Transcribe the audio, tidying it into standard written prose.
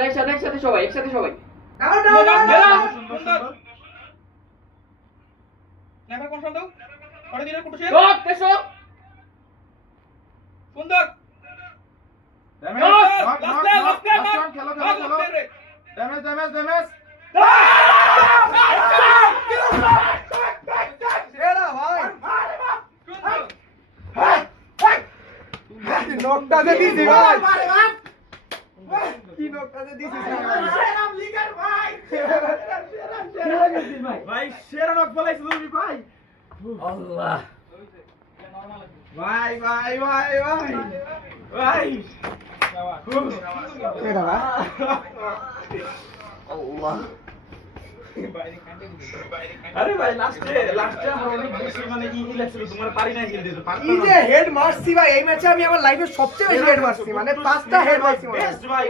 একসাথে সবাই সুন্দর নেভার কনফার্ম দাও পরে দিনের কুটু শেষ সুন্দর ড্যামেজ নকটাতে দিছি ভাই কি নকটাতে দিছি ভাই সেরা নক বলাইছো তুমি ভাই আল্লাহ ভাই এটা ভাই আল্লাহ আরে ভাই লাস্টে আমরা অনেক বেশি মানে ই লাগছিল তোমার পারি না হিল দিতে এই যে হেড মারছি ভাই এই ম্যাচে আমি আমার লাইফে সবচেয়ে বেশি হেড মারছি মানে 5টা হেড মারছি বেস্ট ভাই